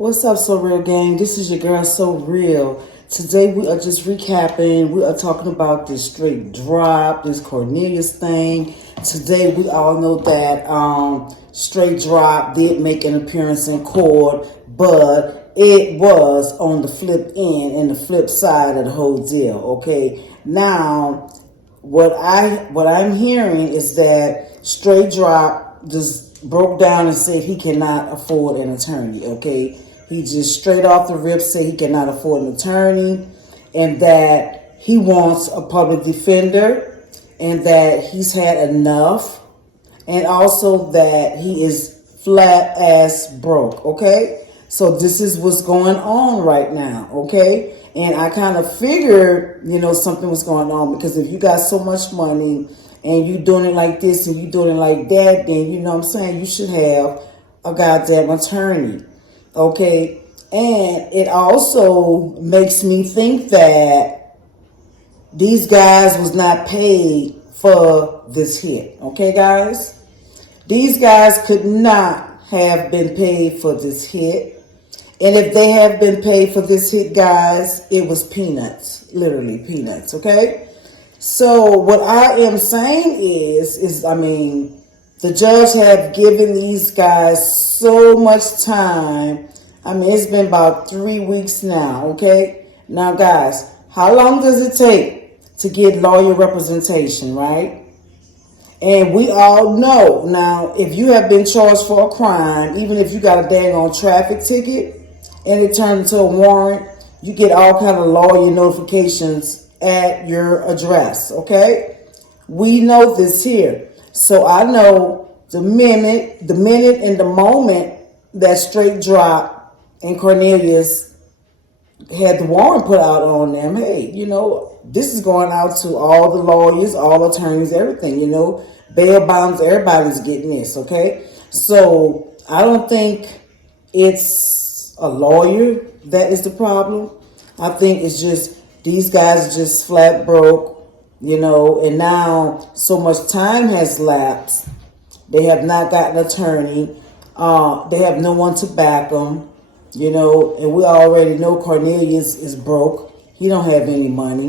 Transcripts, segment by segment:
What's up, So Real Gang? This is your girl, So Real. Today we are just recapping. We are talking about this straight drop, this Cornelius thing. Today we all know that straight drop did make an appearance in court, but it was on the flip end and the flip side of the whole deal. Okay, now what I'm hearing is that straight drop just broke down and said he cannot afford an attorney. Okay, he just straight off the rip said he cannot afford an attorney, and that he wants a public defender, and that he's had enough, and also that he is flat ass broke. Okay, so this is what's going on right now. Okay, and I kind of figured, something was going on, because if you got so much money and you doing it like this and you doing it like that, then you know what I'm saying, you should have a goddamn attorney. Okay, and it also makes me think that these guys was not paid for this hit. Okay, guys, these guys could not have been paid for this hit. And if they have been paid for this hit, guys, it was peanuts, literally peanuts. Okay, so what I am saying is the judge have given these guys so much time. It's been about 3 weeks now. Okay, now guys, how long does it take to get lawyer representation, right? And we all know now, if you have been charged for a crime, even if you got a dang on traffic ticket and it turned into a warrant, you get all kind of lawyer notifications at your address. Okay, we know this here. So I know the minute and the moment that straight drop and Cornelius had the warrant put out on them, hey, this is going out to all the lawyers, all attorneys, everything, bail bonds, everybody's getting this. Okay, so I don't think it's a lawyer that is the problem. I think it's just these guys just flat broke, and now so much time has lapsed. They have not got an attorney. They have no one to back them, and we already know Cornelius is broke. He don't have any money,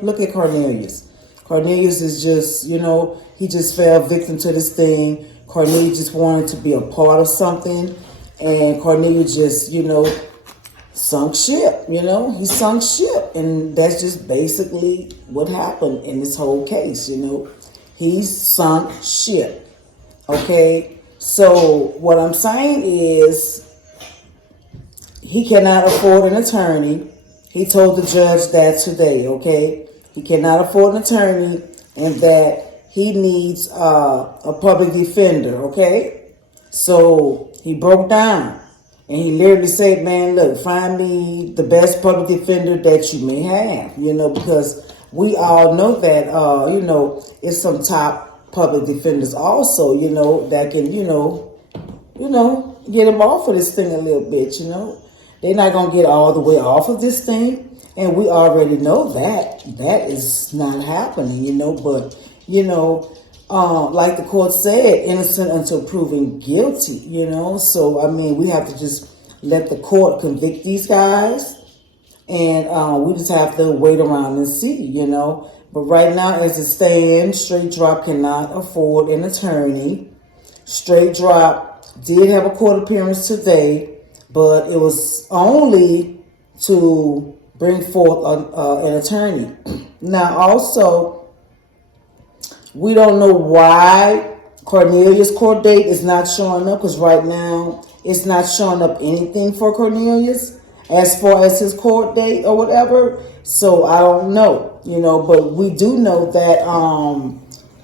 Look at Cornelius. Cornelius is just, he just fell victim to this thing. Cornelius just wanted to be a part of something, and Cornelius just, sunk ship, he sunk ship. And that's just basically what happened in this whole case, He sunk ship. Okay, so what I'm saying is he cannot afford an attorney. He told the judge that today. Okay, he cannot afford an attorney, and that he needs a public defender. Okay, so he broke down and he literally said, man, look, find me the best public defender that you may have, because we all know that, it's some top public defenders also, that can, get him off of this thing a little bit, They're not going to get all the way off of this thing. And we already know that is not happening, but, like the court said, innocent until proven guilty, So, we have to just let the court convict these guys. And we just have to wait around and see, But right now, as it stands, straight drop cannot afford an attorney. Straight drop did have a court appearance today, but it was only to bring forth an attorney. Now, also, we don't know why Cornelius' court date is not showing up, because right now it's not showing up anything for Cornelius as far as his court date or whatever. So I don't know, but we do know that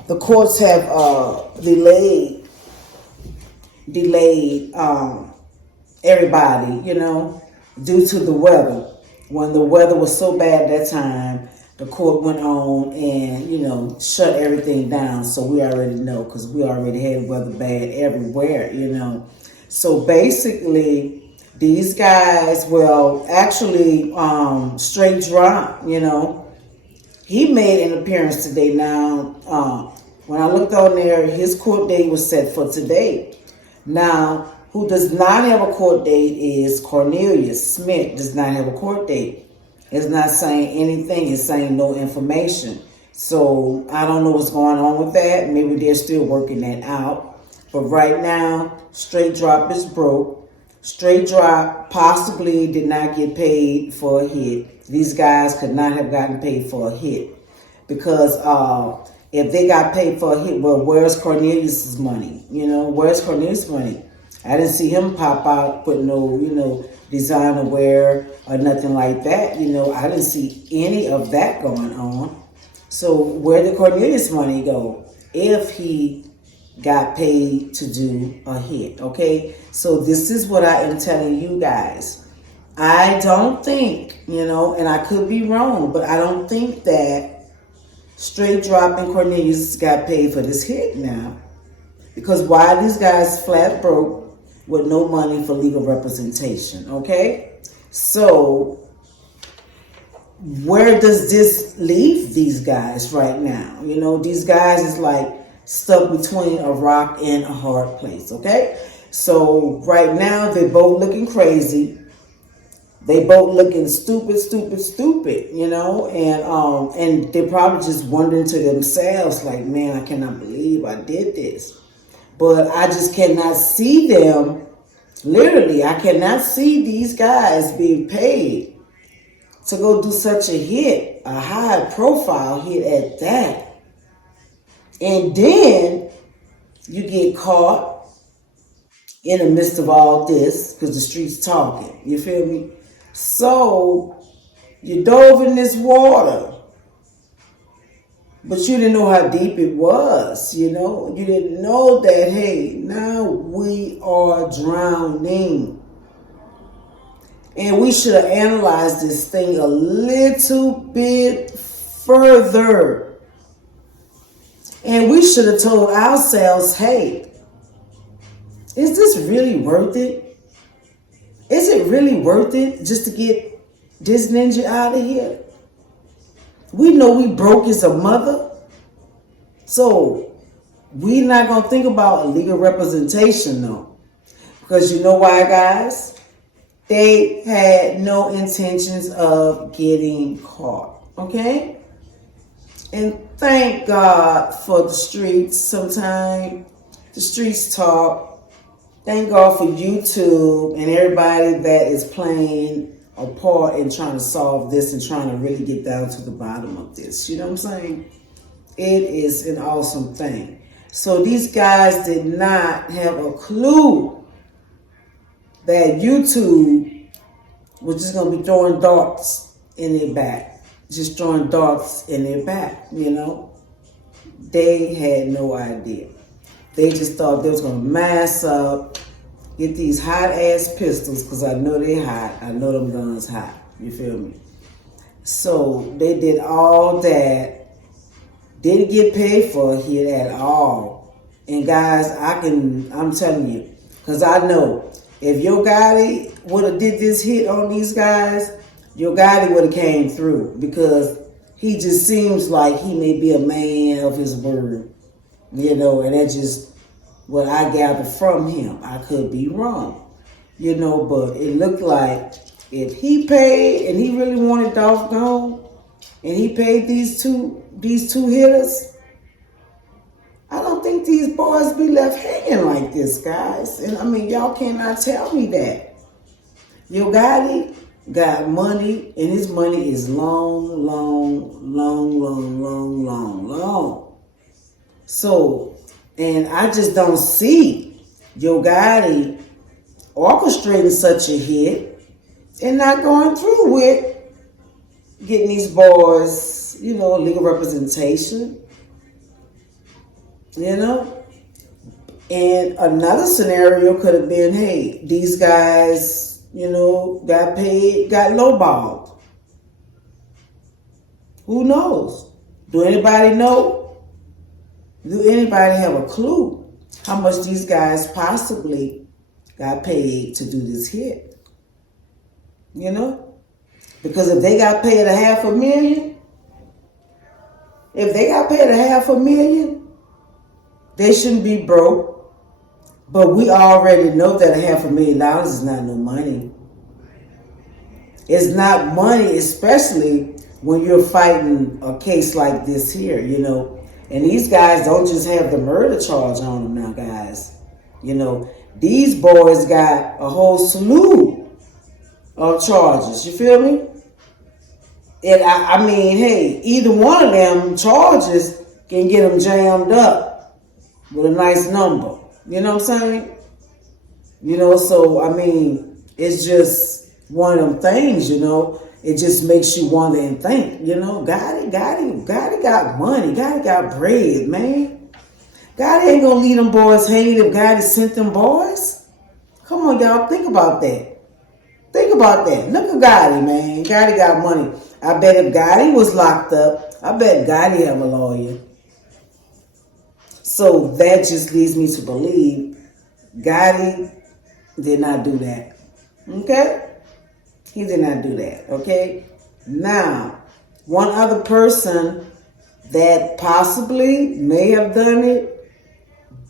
the courts have delayed everybody, due to the weather. When the weather was so bad that time, the court went on and, shut everything down. So we already know, because we already had weather bad everywhere, So basically, these guys, straight drop, he made an appearance today. Now, when I looked on there, his court date was set for today. Now, Who does not have a court date is Cornelius Smith. Does not have a court date. It's not saying anything. It's saying no information. So I don't know what's going on with that. Maybe they're still working that out. But right now, Straight Drop is broke. Straight Drop possibly did not get paid for a hit. These guys could not have gotten paid for a hit. Because if they got paid for a hit, well, where's Cornelius's money? Where's Cornelius' money? I didn't see him pop out with no, designer wear or nothing like that. I didn't see any of that going on. So where did Cornelius' money go if he got paid to do a hit? Okay, so this is what I am telling you guys. I don't think, and I could be wrong, but I don't think that Straight Drop and Cornelius got paid for this hit now. Because why these guys flat broke with no money for legal representation, okay? So where does this leave these guys right now? These guys is like stuck between a rock and a hard place, okay? So right now they're both looking crazy. They both looking stupid, and they're probably just wondering to themselves like, man, I cannot believe I did this. But I just cannot see them, literally, I cannot see these guys being paid to go do such a hit, a high profile hit at that. And then you get caught in the midst of all this because the street's talking. You feel me? So you dove in this water, but you didn't know how deep it was. You didn't know that, hey, now we are drowning. And we should have analyzed this thing a little bit further. And we should have told ourselves, hey, is this really worth it? Is it really worth it just to get this ninja out of here? We know we broke as a mother. So we're not going to think about legal representation, though. Because you know why, guys? They had no intentions of getting caught. Okay? And thank God for the streets. Sometimes the streets talk. Thank God for YouTube and everybody that is playing a part in trying to solve this and trying to really get down to the bottom of this. You know what I'm saying? It is an awesome thing. So these guys did not have a clue that YouTube was just going to be throwing darts in their back. Just throwing darts in their back, They had no idea. They just thought they was going to mass up, get these hot-ass pistols, because I know they hot. I know them guns hot. You feel me? So they did all that. Didn't get paid for a hit at all. And guys, I'm telling you, because I know if Yo Gotti would have did this hit on these guys, Yo Gotti would have came through, because he just seems like he may be a man of his word. And that's just what I gather from him. I could be wrong, but it looked like if he paid and he really wanted Dolph gone, and he paid these two hitters, I don't think these boys be left hanging like this, guys. And y'all cannot tell me that. Yo Gotti got money, and his money is long. So, and I just don't see Yo Gotti orchestrating such a hit and not going through with getting these boys, legal representation, And another scenario could have been, hey, these guys, got paid, got lowballed. Who knows? Do anybody know? Do anybody have a clue how much these guys possibly got paid to do this hit? Because if they got paid $500,000, they shouldn't be broke. But we already know that $500,000 is not no money. It's not money, especially when you're fighting a case like this here, you know. And these guys don't just have the murder charge on them now, guys. You know, these boys got a whole slew of charges. You feel me? And I mean, hey, either one of them charges can get them jammed up with a nice number. You know what I'm saying? You know, so I mean, it's just one of them things, you know. It just makes you wonder and think, you know, Gotti got money, Gotti got bread, man. Gotti ain't gonna leave them boys hanging if Gotti sent them boys. Come on, y'all, think about that. Think about that. Look at Gotti, man. Gotti got money. I bet if Gotti was locked up, I bet Gotti have a lawyer. So that just leads me to believe Gotti did not do that. Okay? He did not do that. Okay? Now, one other person that possibly may have done it,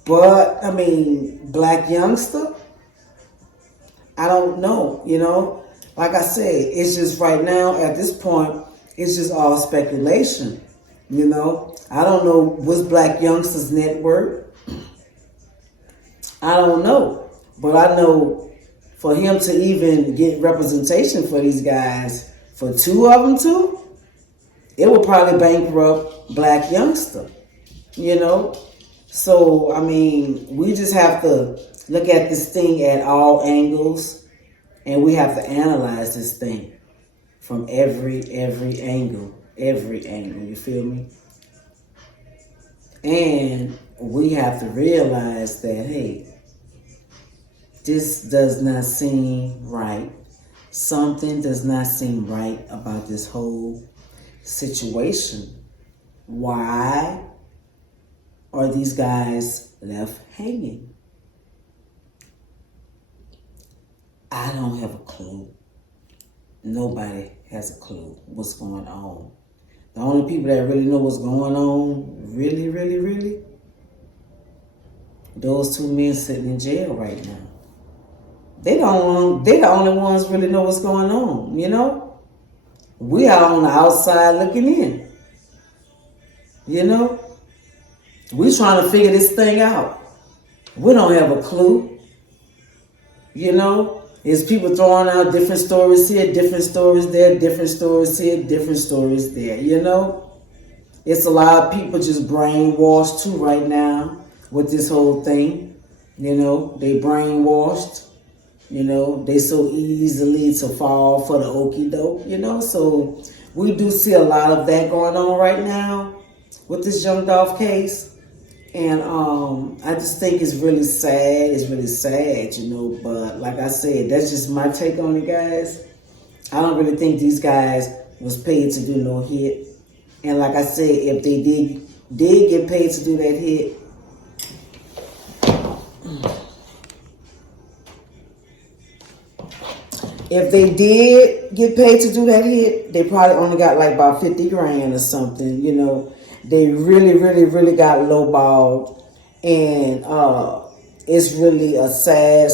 but, I mean, black youngster, I don't know, you know. Like I said, it's just right now, at this point, it's just all speculation, you know. I don't know what's black youngster's net worth. I don't know. But I know for him to even get representation for these guys, for two of them too, it will probably bankrupt black youngster, you know. So, I mean, we just have to look at this thing at all angles, and we have to analyze this thing from every angle, you feel me? And we have to realize that, hey, this does not seem right. Something does not seem right about this whole situation. Why are these guys left hanging? I don't have a clue. Nobody has a clue what's going on. The only people that really know what's going on, really, those two men sitting in jail right now. They the only ones really know what's going on, you know? We are on the outside looking in. You know? We trying to figure this thing out. We don't have a clue. You know? There's people throwing out different stories here, different stories there, different stories here, different stories there, you know? It's a lot of people just brainwashed too right now with this whole thing. You know, they brainwashed. You know, they so easily to fall for the okie doke, you know? So we do see a lot of that going on right now with this YoungDolph case. And I just think it's really sad. It's really sad, you know. But like I said, that's just my take on it, guys. I don't really think these guys was paid to do no hit. And like I said, if they did get paid to do that hit, if they did get paid to do that hit, they probably only got like about 50 grand or something, you know. They really got lowballed, and it's really a sad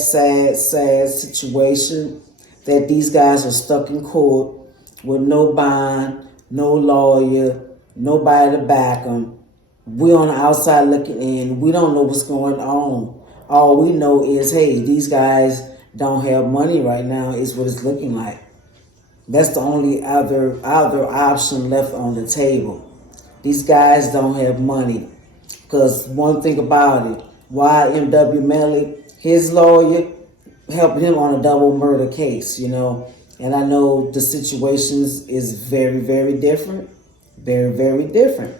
situation that these guys are stuck in court with no bond, no lawyer, nobody to back them. We on the outside looking in. We don't know what's going on. All we know is, hey, these guys don't have money right now is what it's looking like. That's the only other option left on the table. These guys don't have money. Because one thing about it, why M.W. Melly, his lawyer, helped him on a double murder case, you know. And I know the situations is very different. Very different.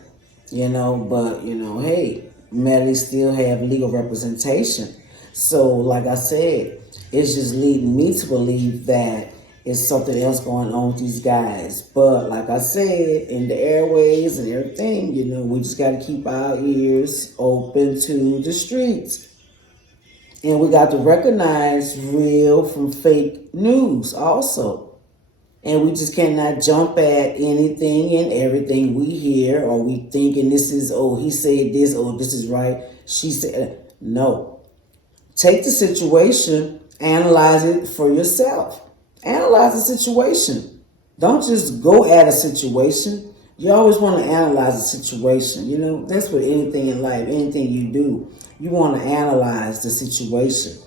You know, but, you know, hey, Melly still have legal representation. So, like I said, it's just leading me to believe that it's something else going on with these guys. But like I said, in the airways and everything, you know, we just got to keep our ears open to the streets. And we got to recognize real from fake news also. And we just cannot jump at anything and everything we hear, or we thinking this is, oh, he said this, oh, this is right, she said, no. Take the situation, analyze it for yourself. Analyze the situation. Don't just go at a situation. You always want to analyze a situation. You know, that's with anything in life, anything you do. You want to analyze the situation.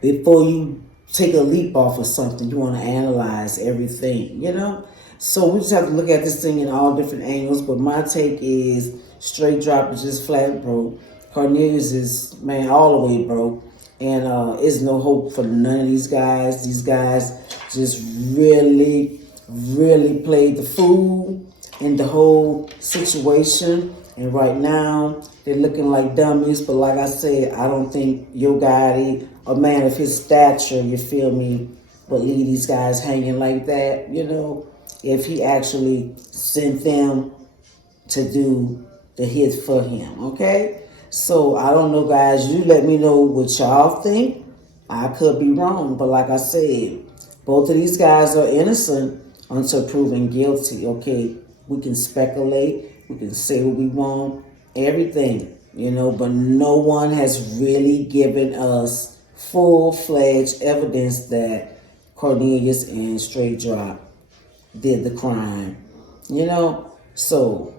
Before you take a leap off of something, you want to analyze everything, you know? So we just have to look at this thing in all different angles. But my take is straight drop is just flat broke. Cornelius is, man, all the way broke. And it's no hope for none of these guys. These guys just really, really played the fool in the whole situation. And right now, they're looking like dummies. But like I said, I don't think Yo Gotti, a man of his stature, you feel me, would leave these guys hanging like that, you know, if he actually sent them to do the hit for him, okay? So I don't know, guys. You let me know what y'all think. I could be wrong, but like I said, both of these guys are innocent until proven guilty, okay? We can speculate. We can say what we want, everything, you know, but no one has really given us full-fledged evidence that Cornelius and Straight Drop did the crime, you know? So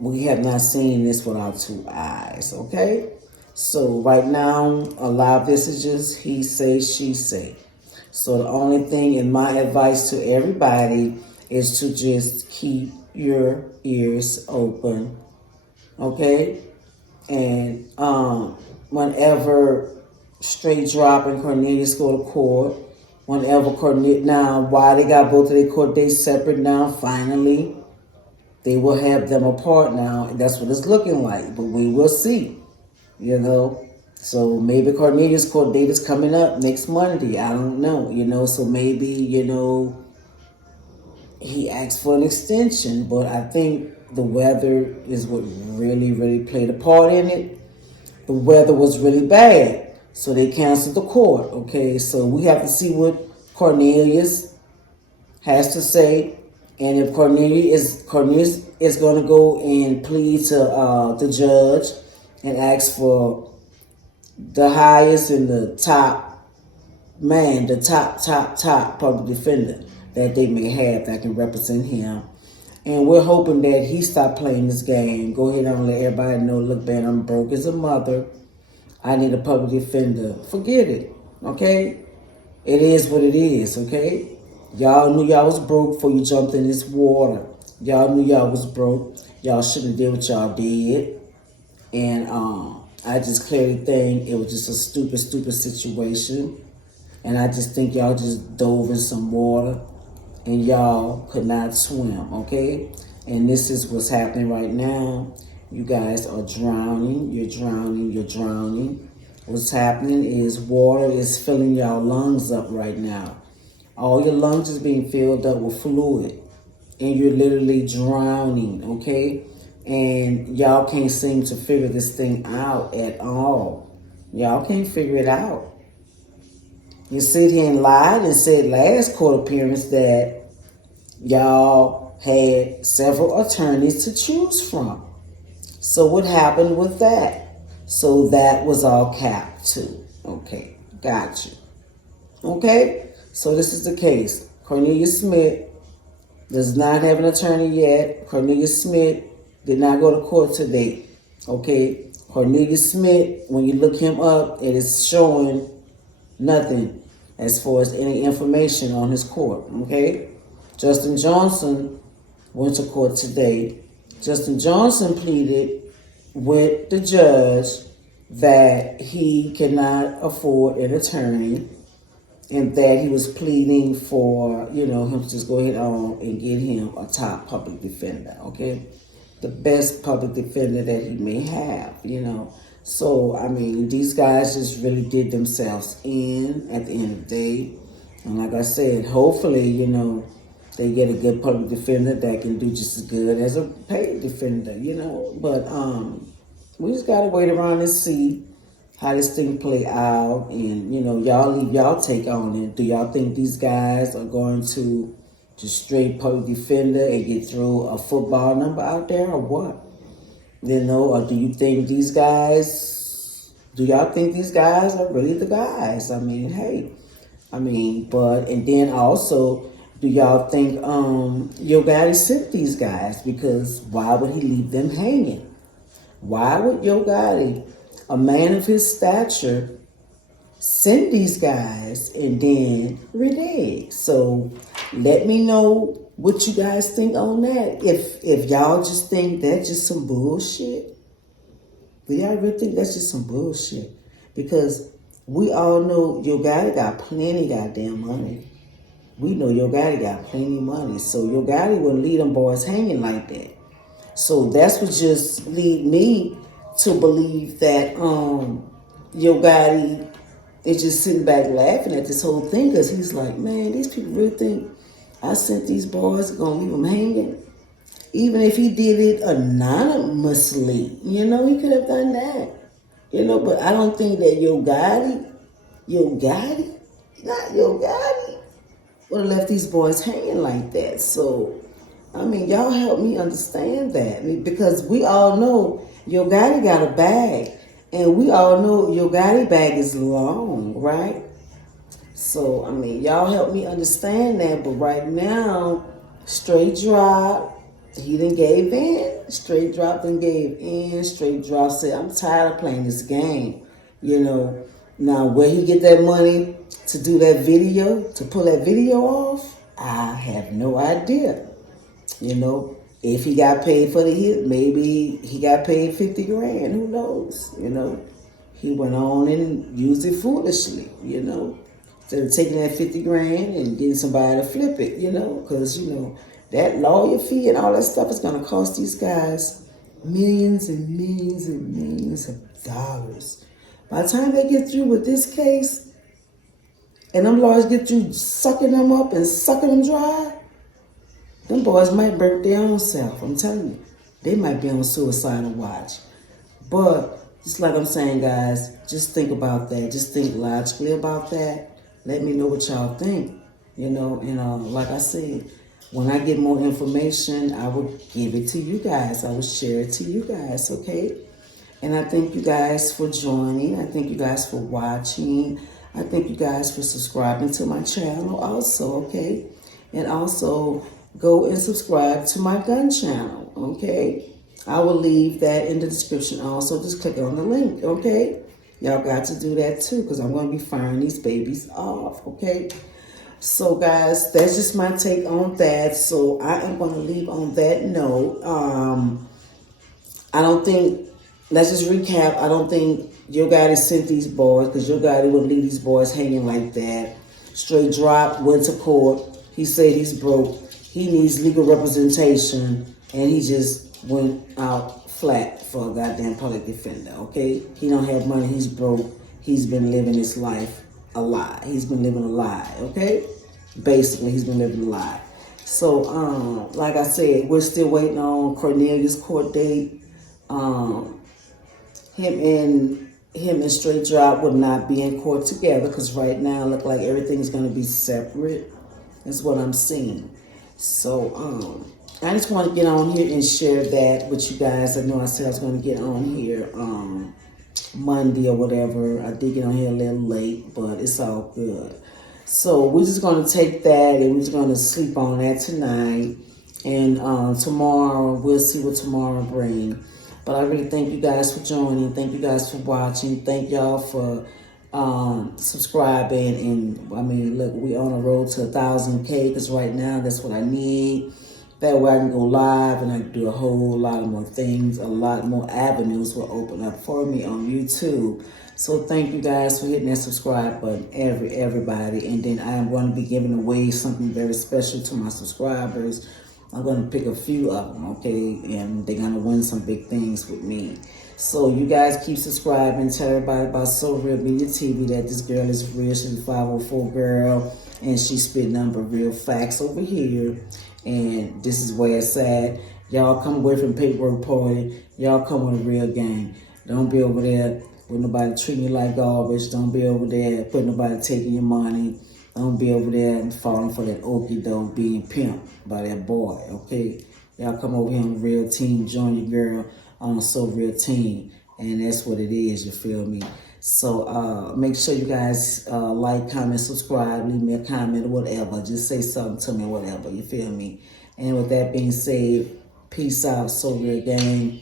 we have not seen this with our two eyes, okay? So right now, a lot of this is just he say, she say. So the only thing in my advice to everybody is to just keep your ears open, okay? And whenever Straight Drop and Cornelius go to court, whenever Cornelius, now why they got both of their court dates separate now, finally, they will have them apart now, and that's what it's looking like, but we will see, you know? So maybe Cornelius' court date is coming up next Monday, I don't know, you know? So maybe, you know, he asked for an extension, but I think the weather is what really, really played a part in it. The weather was really bad, so they canceled the court, okay? So we have to see what Cornelius has to say, and if Cornelius is going to go and plead to the judge and ask for the highest and the top man, the top public defender that they may have that can represent him. And we're hoping that he stop playing this game. Go ahead and let everybody know, look, man, I'm broke as a mother. I need a public defender. Forget it, okay? It is what it is, okay? Y'all knew y'all was broke before you jumped in this water. Y'all knew y'all was broke. Y'all shouldn't have did what y'all did. And I just clearly think it was just a stupid situation. And I just think y'all just dove in some water and y'all could not swim, okay? And this is what's happening right now. You guys are drowning. You're drowning. You're drowning. What's happening is water is filling y'all lungs up right now. All your lungs is being filled up with fluid. And you're literally drowning, okay? And y'all can't seem to figure this thing out at all. Y'all can't figure it out. You sit here and lied and said last court appearance that y'all had several attorneys to choose from. So what happened with that? So that was all capped too. Okay, got you. Okay, so this is the case. Cornelius Smith does not have an attorney yet. Cornelius Smith did not go to court today. Okay, Cornelius Smith, when you look him up, it is showing nothing as far as any information on his court, okay? Justin Johnson went to court today. Justin Johnson pleaded with the judge that he cannot afford an attorney and that he was pleading for, you know, him to just go ahead on and get him a top public defender, okay? The best public defender that he may have, you know. So, I mean, these guys just really did themselves in at the end of the day. And like I said, hopefully, you know, they get a good public defender that can do just as good as a paid defender, you know. But we just got to wait around and see how this thing play out. And, you know, y'all leave y'all take on it. Do y'all think these guys are going to just straight public defender and get through a football number out there or what? You know, or do you think these guys Do y'all think these guys are really the guys? I mean, hey, and then also, do y'all think Yo Gotti sent these guys? Because why would he leave them hanging? Why would Yo Gotti, a man of his stature, send these guys and then renege? So let me know what you guys think on that. If y'all just think that's just some bullshit, do y'all really think that's just some bullshit? Because we all know Yo Gotti got plenty goddamn money. We know Yo Gotti got plenty of money. So Yo Gotti wouldn't leave them boys hanging like that. So that's what just lead me to believe that Yo Gotti is just sitting back laughing at this whole thing, because he's like, man, these people really think I sent these boys, gonna leave them hanging. Even if he did it anonymously, he could have done that. But I don't think that not Yo Gotti, would have left these boys hanging like that. So, y'all help me understand that. Because we all know Yo Gotti got a bag. And we all know Yo Gotti bag is long, right? So, y'all help me understand that. But right now, straight drop, he done gave in. Straight drop done gave in. Straight drop said, I'm tired of playing this game. Now where he get that money to do that video, to pull that video off, I have no idea. If he got paid for the hit, maybe he got paid 50 grand. Who knows? He went on and used it foolishly, instead of taking that 50 grand and getting somebody to flip it, because, that lawyer fee and all that stuff is going to cost these guys millions and millions and millions of dollars. By the time they get through with this case, and them lawyers get through sucking them up and sucking them dry, them boys might break their own self. I'm telling you. They might be on suicidal watch. But, just like I'm saying, guys, just think about that. Just think logically about that. Let me know what y'all think. And like I said, when I get more information, I will give it to you guys. I will share it to you guys, okay? And I thank you guys for joining. I thank you guys for watching. I thank you guys for subscribing to my channel also, okay? And also, go and subscribe to my gun channel, okay? I will leave that in the description also. Just click on the link, okay? Y'all got to do that too, because I'm going to be firing these babies off, okay? So, guys, that's just my take on that. So, I am going to leave on that note. I don't think, let's just recap. I don't think Yo Gotti sent these boys, because Yo Gotti wouldn't leave these boys hanging like that. Straight drop, went to court. He said he's broke. He needs legal representation, and he just went out flat for a goddamn public defender, okay? He don't have money. He's broke. He's been living his life a lie. He's been living a lie, okay? Basically, he's been living a lie. So, like I said, we're still waiting on Cornelius' court date. Him and Straight Drop would not be in court together, because right now it look like everything's going to be separate. That's what I'm seeing. So, I just want to get on here and share that with you guys. I know I said I was going to get on here Monday or whatever. I did get on here a little late, but it's all good. So we're just going to take that and we're just going to sleep on that tonight. And tomorrow, we'll see what tomorrow brings. But I really thank you guys for joining. Thank you guys for watching. Thank y'all for subscribing. And look, we're on a road to 1,000K, because right now that's what I need. That way I can go live and I can do a whole lot of more things. A lot more avenues will open up for me on YouTube. So thank you guys for hitting that subscribe button, everybody. And then I am going to be giving away something very special to my subscribers. I'm going to pick a few of them, okay? And they're going to win some big things with me. So you guys keep subscribing. Tell everybody about So Real Media TV, that this girl is real. She's a 504 girl. And she spit number real facts over here. And this is where it's at. Y'all come away from paperwork party. Y'all come with a real game. Don't be over there with nobody treating you like garbage. Don't be over there putting nobody taking your money. Don't be over there and falling for that okie doke being pimped by that boy, okay? Y'all come over here on the real team. Join your girl on the So Real team. And that's what it is, you feel me? So make sure you guys like, comment, subscribe, leave me a comment or whatever. Just say something to me or whatever, you feel me? And with that being said, peace out, So Real Gang.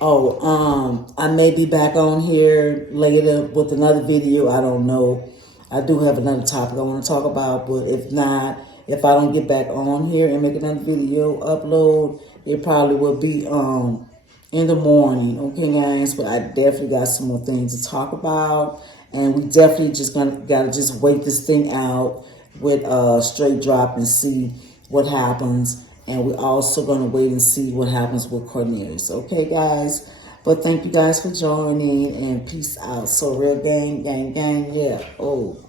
Oh, I may be back on here later with another video. I don't know. I do have another topic I want to talk about, but if not, if I don't get back on here and make another video upload, it probably will be in the morning. Okay, guys, but I definitely got some more things to talk about, and we definitely just gotta just wait this thing out with straight drop and see what happens. And we're also going to wait and see what happens with Cornelius. Okay, guys? But thank you guys for joining, and peace out. So Real Gang, gang, gang, yeah. Oh.